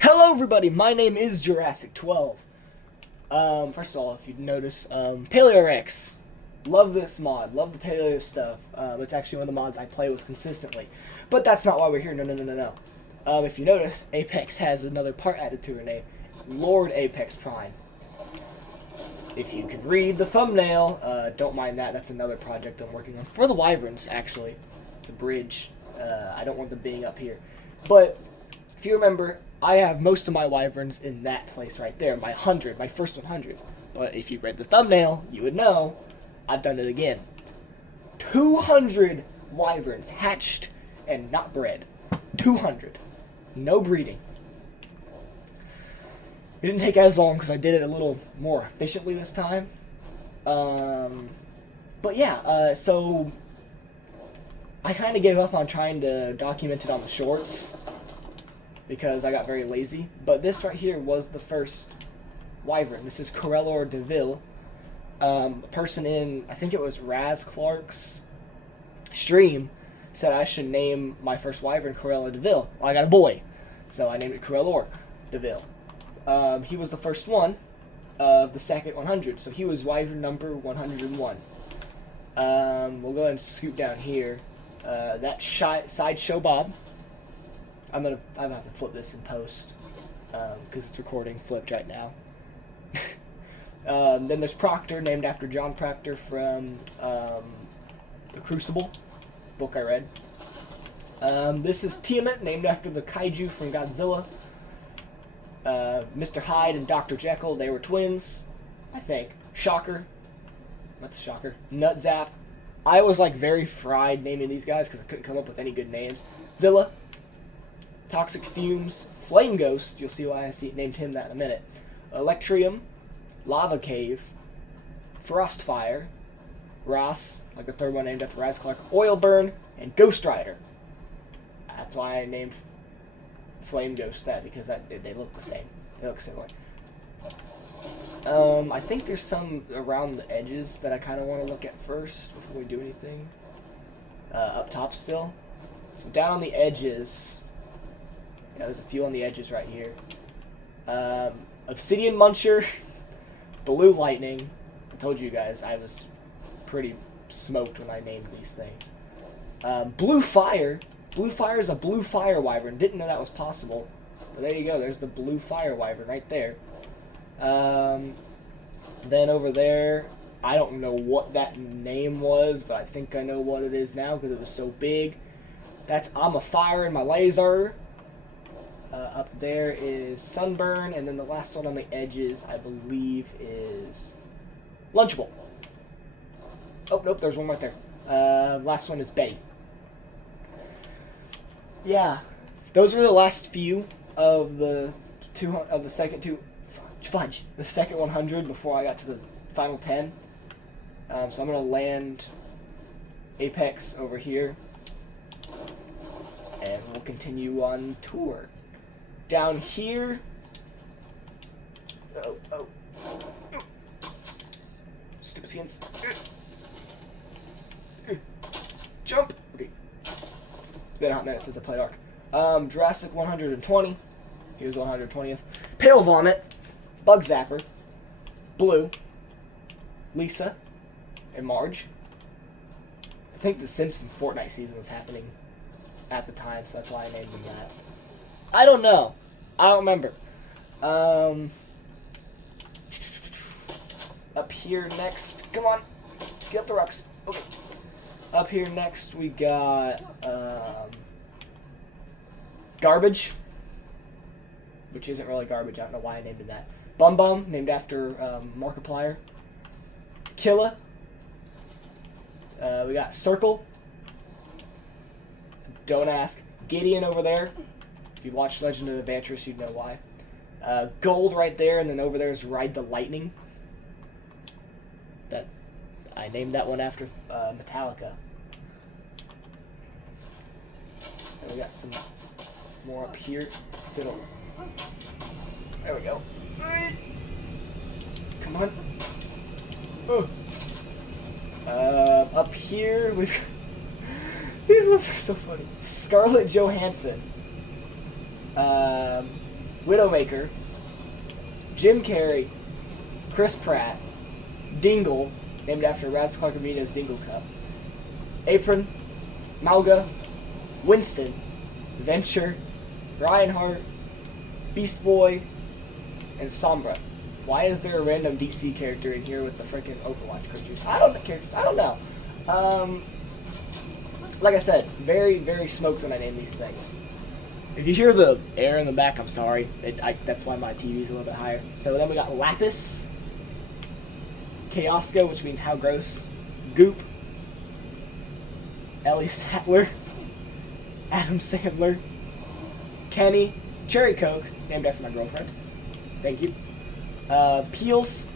Hello everybody, my name is Jurassic12. First of all, if you'd notice, PaleoRex. Love this mod, love the paleo stuff. It's actually one of the mods I play with consistently. But that's not why we're here, no. If you notice, Apex has another part added to her name, Lord Apex Prime. If you can read the thumbnail, don't mind that, that's another project I'm working on. For the Wyverns, actually. It's a bridge. I don't want them being up here. But, if you remember, I have most of my Wyverns in that place right there, my first 100. But if you read the thumbnail, you would know I've done it again. 200 Wyverns hatched and not bred. 200. No breeding. It didn't take as long because I did it a little more efficiently this time. But yeah, so I kind of gave up on trying to document it on the shorts because I got very lazy. But this right here was the first Wyvern. This is Corellor DeVille. A person in, I think it was Raz Clark's stream, said I should name my first Wyvern Corellor DeVille. Well, I got a boy, so I named it Corellor DeVille. He was the first one of the second 100, so he was Wyvern number 101. We'll go ahead and scoot down here. That's Sideshow Bob. I'm gonna have to flip this in post because it's recording flipped right now. Then there's Proctor, named after John Proctor from The Crucible book I read. This is Tiamat, named after the kaiju from Godzilla. Mr. Hyde and Dr. Jekyll, they were twins, I think. Shocker. What's a shocker? Nutzap. I was like very fried naming these guys because I couldn't come up with any good names. Zilla. Toxic Fumes. Flame Ghost. You'll see why I named him that in a minute. Electrium. Lava Cave. Frostfire. Ross, like the third one named after Raz Clark. Oil Burn. And Ghost Rider. That's why I named Flame Ghost that, because they look the same. They look similar. I think there's some around the edges that I kind of want to look at first before we do anything. Up top still. So down on the edges, yeah, there's a few on the edges right here. Obsidian Muncher, Blue Lightning. I told you guys I was pretty smoked when I named these things. Blue Fire. Blue Fire is a Blue Fire Wyvern. Didn't know that was possible. But there you go. There's the Blue Fire Wyvern right there. Then over there, I don't know what that name was, but I think I know what it is now because it was so big. That's I'm a Fire in my laser. Up there is Sunburn, and then the last one on the edges, I believe, is Lunchable. Oh, nope, there's one right there. Last one is Betty. Yeah, those were the last few of the second 100 before I got to the final 10. So I'm gonna land Apex over here, and we'll continue on tour. Down here, stupid skins. Jump. Okay. It's been a hot minute since I played Ark. Jurassic 120. Here's 120th. Pale Vomit. Bug Zapper. Blue. Lisa. And Marge. I think the Simpsons Fortnite season was happening at the time, so that's why I named them that. I don't know. I don't remember. Up here next. Come on. Get up the rocks. Okay. Up here next we got Garbage, which isn't really garbage. I don't know why I named it that. Bum Bum, named after Markiplier. Killa. We got Circle. Don't ask. Gideon over there. If you watched Legend of Adventurous, you'd know why. Gold right there, and then over there is Ride the Lightning. That I named that one after Metallica. And we got some more up here. Fiddle. There we go. Come on. Up here we've These ones are so funny. Scarlett Johansson. Widowmaker, Jim Carrey, Chris Pratt, Dingle, named after Raz Clark Amina's Dingle Cup, Apron, Mauga, Winston, Venture, Reinhardt, Beast Boy, and Sombra. Why is there a random DC character in here with the freaking Overwatch creatures? I don't know. Like I said, very, very smoked when I name these things. If you hear the air in the back, I'm sorry. That's why my TV's a little bit higher. So then we got Lapis, Chaosco, which means how gross, Goop, Ellie Sattler, Adam Sandler, Kenny, Cherry Coke, named after my girlfriend. Thank you. Peels,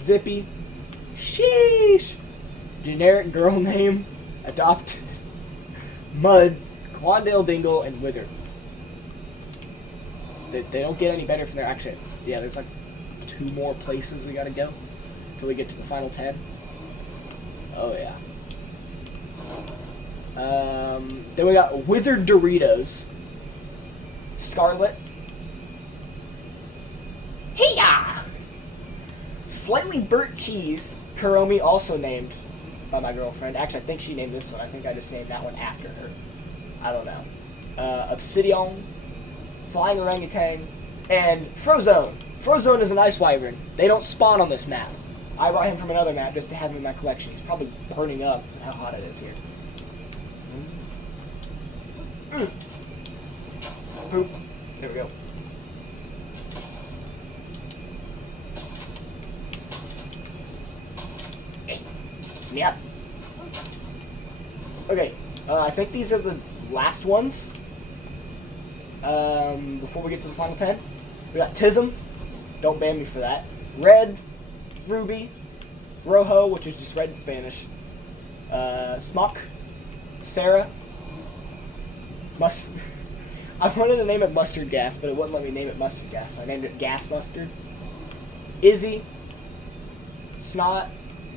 Zippy, Sheesh, generic girl name, adopted, Mud, Quandale Dingle, and Wither. They don't get any better from their action. Yeah, there's like 2 more places we gotta go until we get to the final 10. Oh yeah. Then we got Withered Doritos, Scarlet, Hey-ya! Slightly Burnt Cheese, Kuromi, also named by my girlfriend. Actually, I think she named this one. I think I just named that one after her. I don't know. Obsidian, Flying Orangutan, and Frozone. Frozone is an ice wyvern. They don't spawn on this map. I brought him from another map just to have him in my collection. He's probably burning up with how hot it is here. Poop. There we go. Yep. Okay, I think these are the last ones. Before we get to the final 10, we got Tism. Don't ban me for that. Red, Ruby, Rojo, which is just red in Spanish. Smock, Sarah, I wanted to name it Mustard Gas, but it wouldn't let me name it Mustard Gas. I named it Gas Mustard. Izzy, Snot,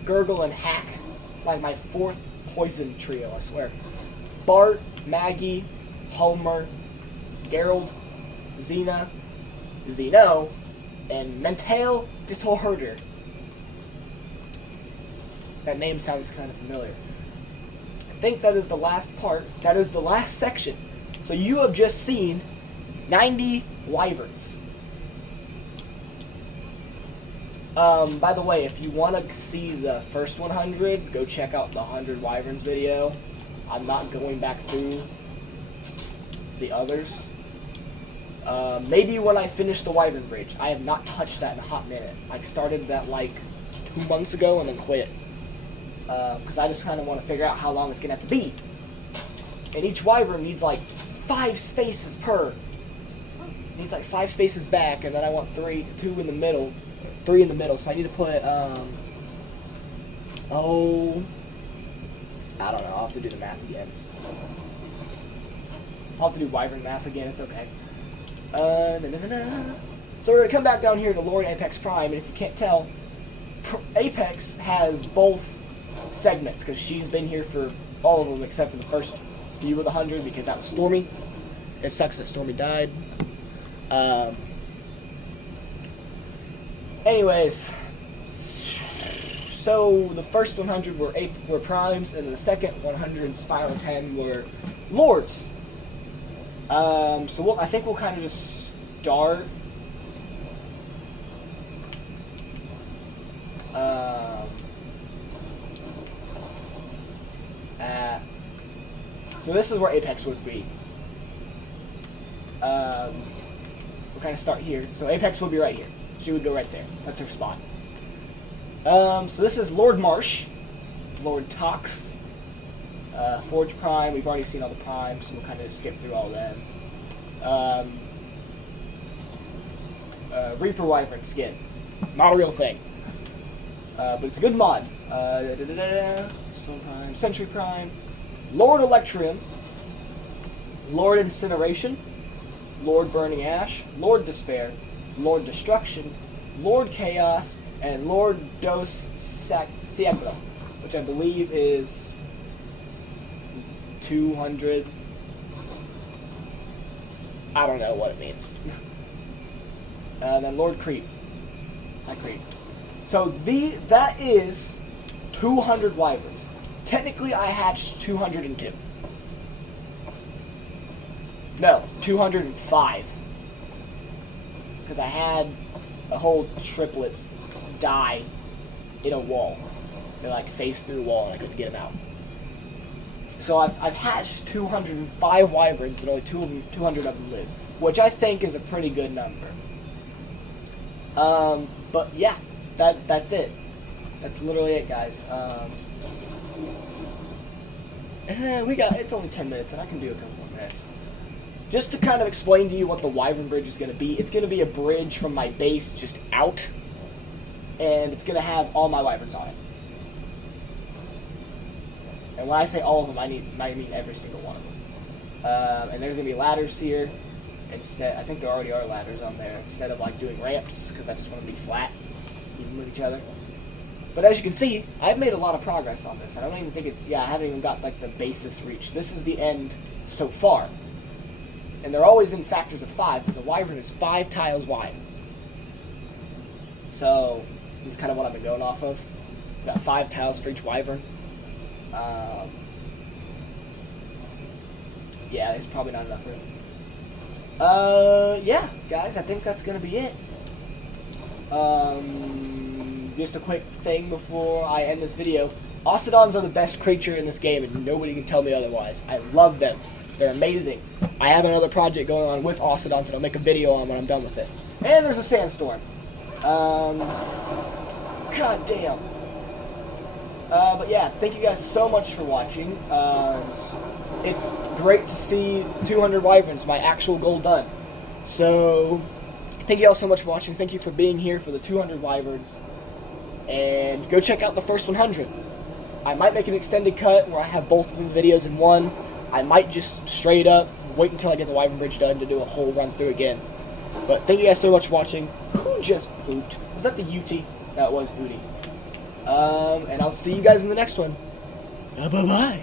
Gurgle, and Hack. Like my 4th poison trio, I swear. Bart, Maggie, Homer, Gerald, Xena, Zeno, and Mental Disorder. That name sounds kind of familiar. I think that is the last part. That is the last section. So you have just seen 90 wyverns. By the way, if you want to see the first 100, go check out the 100 wyverns video. I'm not going back through the others. Maybe when I finish the wyvern bridge. I have not touched that in a hot minute. I started that like 2 months ago and then quit. Because I just kind of want to figure out how long it's going to have to be. And each wyvern needs like 5 spaces per. It needs like 5 spaces back, and then I want 2 in the middle. 3 in the middle, so I need to put, I don't know, I'll have to do the math again. I'll have to do wyvern math again, it's okay. So we're going to come back down here to Lord Apex Prime, and if you can't tell, Apex has both segments, because she's been here for all of them except for the first few of the 100, because that was Stormy. It sucks that Stormy died. Anyways, so the first 100 were primes, and the second 100 Final 10 were lords. So I think we'll kind of just start. So this is where Apex would be. We'll kind of start here. So Apex would be right here. She would go right there. That's her spot. So this is Lord Marsh, Lord Tox, Forge Prime. We've already seen all the primes, so we'll kind of skip through all them. Reaper Wyvern skin. Not a real thing. But it's a good mod. Sometimes Sentry Prime, Lord Electrium, Lord Incineration, Lord Burning Ash, Lord Despair, Lord Destruction, Lord Chaos, and Lord Dos Siegro, which I believe is 200. I don't know what it means. Then Lord Creep. Hi, Creep. So that is 200 wyverns. Technically, I hatched 202. No, 205. Because I had a whole triplets die in a wall. They like faced through the wall and I couldn't get them out. So I've hatched 205 wyverns and only 200 of them live, which I think is a pretty good number. But yeah, that's it. That's literally it, guys. It's only 10 minutes and I can do a couple more minutes. Just to kind of explain to you what the wyvern bridge is going to be, it's going to be a bridge from my base just out, and it's going to have all my wyverns on it. And when I say all of them, I mean every single one of them. And there's going to be ladders here. Instead, I think there already are ladders on there, instead of like doing ramps, because I just want to be flat, even with each other. But as you can see, I've made a lot of progress on this. I don't even think I haven't even got like the basis reached. This is the end so far. And they're always in factors of 5, because a wyvern is 5 tiles wide. So, that's kind of what I've been going off of. Got 5 tiles for each wyvern. Yeah, there's probably not enough room. Yeah, guys, I think that's going to be it. Just a quick thing before I end this video. Oceodons are the best creature in this game, and nobody can tell me otherwise. I love them. They're amazing. I have another project going on with Oceodons, and I'll make a video on when I'm done with it. And there's a sandstorm. God damn. But yeah, thank you guys so much for watching. It's great to see 200 wyverns, my actual goal done. So, thank you all so much for watching. Thank you for being here for the 200 wyverns. And go check out the first 100. I might make an extended cut where I have both of the videos in one. I might just straight up wait until I get the wyvern bridge done to do a whole run through again. But thank you guys so much for watching. Who just pooped? Was that the UT? That was Udi. And I'll see you guys in the next one. Bye-bye.